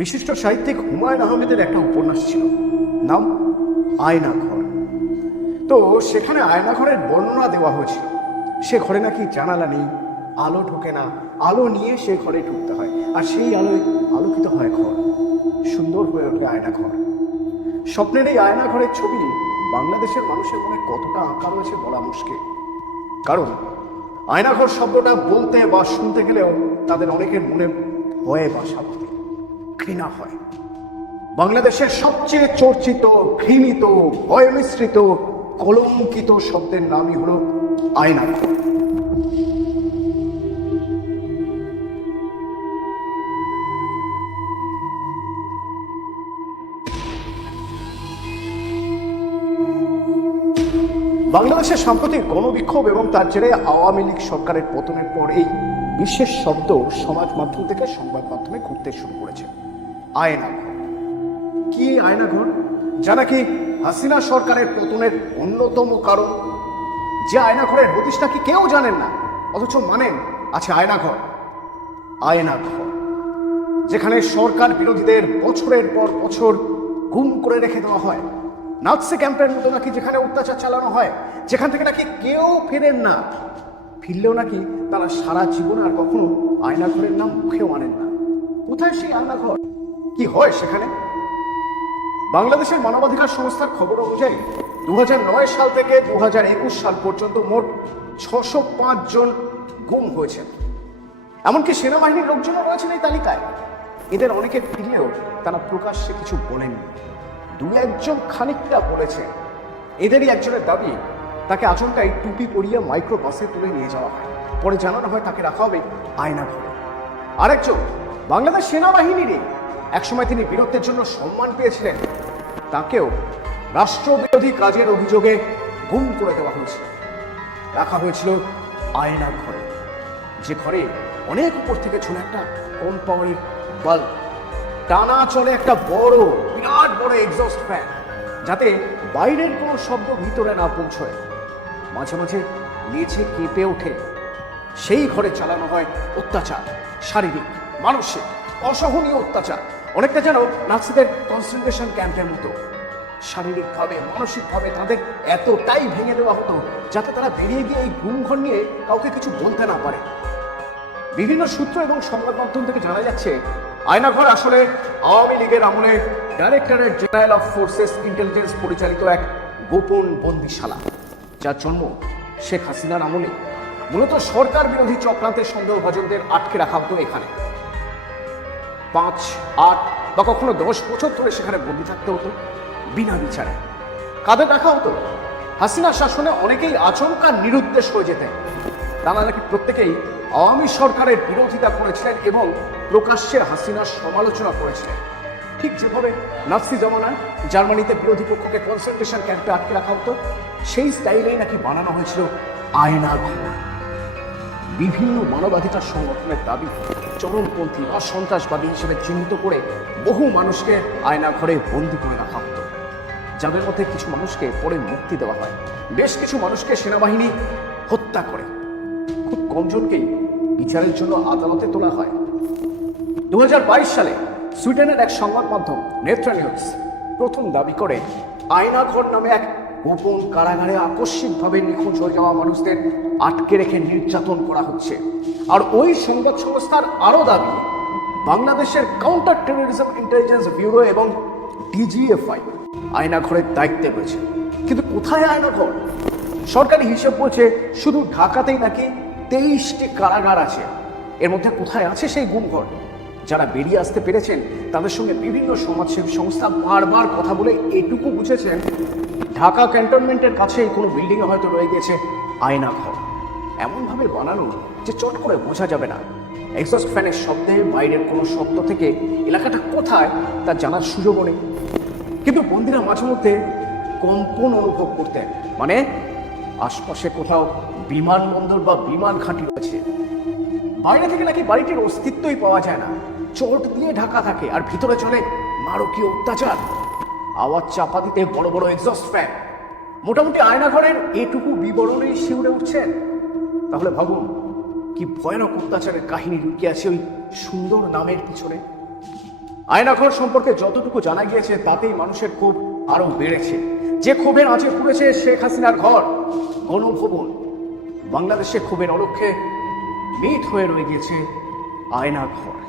বিশিষ্ট সাহিত্যিক হুমায়ুন আহমেদের একটা উপন্যাস ছিল, নাম আয়নাঘর। তো সেখানে আয়নাঘরের বর্ণনা দেওয়া হয়েছিল। সে ঘরে নাকি জানালা নেই, আলো ঢোকে না, আলো নিয়ে সে ঘরে ঢুকতে হয়, আর সেই আলোয় আলোকিত হয় ঘর, সুন্দর হয়ে ওঠে আয়নাঘর। স্বপ্নের এই আয়নাঘরের ছবি বাংলাদেশের মানুষের মনে কতটা আঁকা রয়েছে বলা মুশকিল। কারণ আয়নাঘর শব্দটা বলতে বা শুনতে গেলেও তাদের অনেকের মনে ভয়ে বা স্বাভাবিক ঘৃণা হয়। বাংলাদেশের সবচেয়ে চর্চিত, ঘৃণিত, ভয় মিশ্রিত, কলঙ্কিত শব্দের নামই হলো আয়নাঘর। বাংলাদেশের সাম্প্রতিক গণবিক্ষোভ এবং তার জেরে আওয়ামী লীগ সরকারের পতনের পর এই বিশেষ শব্দ সমাজ মাধ্যম থেকে সংবাদ মাধ্যমে ঘুরতে শুরু করেছে। আয়নাঘর কি? আয়নাঘর যা নাকি হাসিনা সরকারের পতনের অন্যতম কারণ। যে আয়নাঘরের হদিশটা কি কেউ জানেন না, অথচ মানেন আছে আয়নাঘর। আয়নাঘর যেখানে সরকার বিরোধীদের বছরের পর বছর গুম করে রেখে দেওয়া হয়, নাৎসি ক্যাম্পের মতো নাকি যেখানে অত্যাচার চালানো হয়, যেখান থেকে নাকি কেউ ফেরেন না, ফিরলেও নাকি তারা সারা জীবন আর কখনো আয়নাঘরের নাম মুখেও আনেন না। কোথায় সেই আয়নাঘর? কি হয় সেখানে? বাংলাদেশের মানবাধিকার সংস্থার খবর অনুযায়ী 2009 সাল থেকে 2021 সাল পর্যন্ত মোট 605 জন গুম হয়েছেন। এমনকি সেনাবাহিনীর লোকজনও রয়েছেন এই তালিকায়। এদের অনেকে ফিরলেও তারা প্রকাশ্যে কিছু বলেননি। দু একজন খানিকটা বলেছে। এদেরই একজনের দাবি, তাকে আচমকাই টুপি পরিয়ে মাইক্রো বাসে তুলে নিয়ে যাওয়া হয়, পরে জানানো হয় তাকে রাখা হবে আয়নাঘরে। আরেকজন বাংলাদেশ সেনাবাহিনীরই, একসময় তিনি বীরত্বের জন্য সম্মান পেয়েছিলেন, তাকেও রাষ্ট্রবিরোধী কাজের অভিযোগে গুম করে দেওয়া হয়েছিল, রাখা হয়েছিল আয়নাঘরে, যে ঘরে অনেক উপর থেকে ঝোলে একটা কম পাওয়ারের বাল্ব, টানা চলে একটা বড় বিরাট বড় এক্সস্ট ফ্যান, যাতে বাইরের কোনো শব্দ ভিতরে না পৌঁছয়। মাঝে মাঝে নিচে কেঁপে ওঠে। সেই ঘরে চালানো হয় অত্যাচার, শারীরিক, মানসিক, অসহনীয় অত্যাচার। অনেকটা যেন নাৎসিদের কনসেন্ট্রেশন ক্যাম্পের মতো। শারীরিকভাবে, মানসিকভাবে তাদের এতটাই ভেঙে দেওয়া হতো যাতে তারা বেরিয়ে গিয়ে এই গুমঘর নিয়ে কাউকে কিছু বলতে না পারে। বিভিন্ন সূত্র এবং সংবাদ মাধ্যম থেকে জানা যাচ্ছে, আয়নাঘর আসলে আওয়ামী লীগের আমলে directorate general of forces intelligence পরিচালিত এক গোপন বন্দিশালা, যার জন্ম শেখ হাসিনার আমলে। মূলত সরকার বিরোধী চক্রান্তের সন্দেহভাজনদের আটকে রাখা হতো এখানে। 5, 8 বা কখনো 10 বছর ধরে সেখানে বন্দী থাকতে হতো বিনা বিচারে। কাদের রাখা হতো? হাসিনা শাসনে অনেকেই আচমকা নিরুদ্দেশ হয়ে যেতেন। তারা নাকি প্রত্যেকেই আওয়ামী সরকারের বিরোধিতা করেছিলেন এবং প্রকাশ্যে হাসিনার সমালোচনা করেছিলেন। ঠিক যেভাবে নাৎসি জমানায় জার্মানিতে বিরোধী পক্ষকে কনসেন্ট্রেশন ক্যাম্পে আটকে রাখা হতো, সেই স্টাইলেই নাকি বানানো হয়েছিল আয়নাঘর। বিভিন্ন মানবাধিকার সংগঠনের দাবি, চরমপন্থী বা সন্ত্রাসবাদী হিসেবে চিহ্নিত করে বহু মানুষকে আয়নাঘরে বন্দী করে রাখা হতো, যাদের মধ্যে কিছু মানুষকে পরে মুক্তি দেওয়া হয়। বেশ কিছু মানুষকে সেনাবাহিনী হত্যা করে, খুব কমজনকেই বিচারের জন্য আদালতে তোলা হয়। 2022 সালে সুইডেনের এক সংবাদ মাধ্যম নেত্রা নিউজ প্রথম দাবি করে আয়নাঘর নামে এক গোপন কারাগারে আকস্মিকভাবে নিখোঁজ হয়ে যাওয়া মানুষদের আটকে রেখে নির্যাতন করা হচ্ছে। আর ওই সংবাদ সংস্থার আরও দাবি, বাংলাদেশের কাউন্টার টেরোরিজম ইন্টেলিজেন্স ব্যুরো এবং ডিজিএফআই আয়নাঘরের দায়িত্বে রয়েছে। কিন্তু কোথায় আয়নাঘর? সরকারি হিসেব বলছে শুধু ঢাকাতেই নাকি 23টি কারাগার আছে। এর মধ্যে কোথায় আছে সেই গুমঘর? যারা বেরিয়ে আসতে পেরেছেন তাদের সঙ্গে বিভিন্ন সমাজসেবী সংস্থা বারবার কথা বলে এটুকু বুঝেছেন, ঢাকা ক্যান্টনমেন্টের কাছে কোনো বিল্ডিংয়ে হয়তো রয়ে গেছে আয়নাঘর, এমনভাবে বানানো যে চট করে বোঝা যাবে না। এক্সস্ট ফ্যানের শব্দে, বাইরের কোনো শব্দ থেকে এলাকাটা কোথায় তা জানার সুযোগও নেই। কিন্তু বন্দীরা মাঝে মধ্যে কম্পন অনুভব করতেন, মানে আশপাশে কোথাও বিমানবন্দর বা বিমান ঘাঁটি রয়েছে। বাইরে থেকে নাকি বাড়িটির অস্তিত্বই পাওয়া যায় না, চট দিয়ে ঢাকা থাকে, আর ভিতরে চলে নারকীয় অত্যাচার, আওয়াজ চাপা দিতে বড় বড় এক্সস্ট ফ্যান। মোটামুটি আয়নাঘরের এটুকু বিবরণেই শিউরে উঠছেন। তাহলে ভাবুন কি ভয়ানক অত্যাচারের কাহিনী লুকিয়ে আছে ওই সুন্দর নামের পিছনে। আয়নাঘর সম্পর্কে যতটুকু জানা গিয়েছে তাতেই মানুষের ক্ষোভ আরো বেড়েছে। যে ক্ষোভের আঁচে পুড়েছে শেখ হাসিনার ঘর, গণভবন, বাংলাদেশে ক্ষোভের অলক্ষ্যে মিথ হয়ে রয়ে গিয়েছে আয়নাঘর।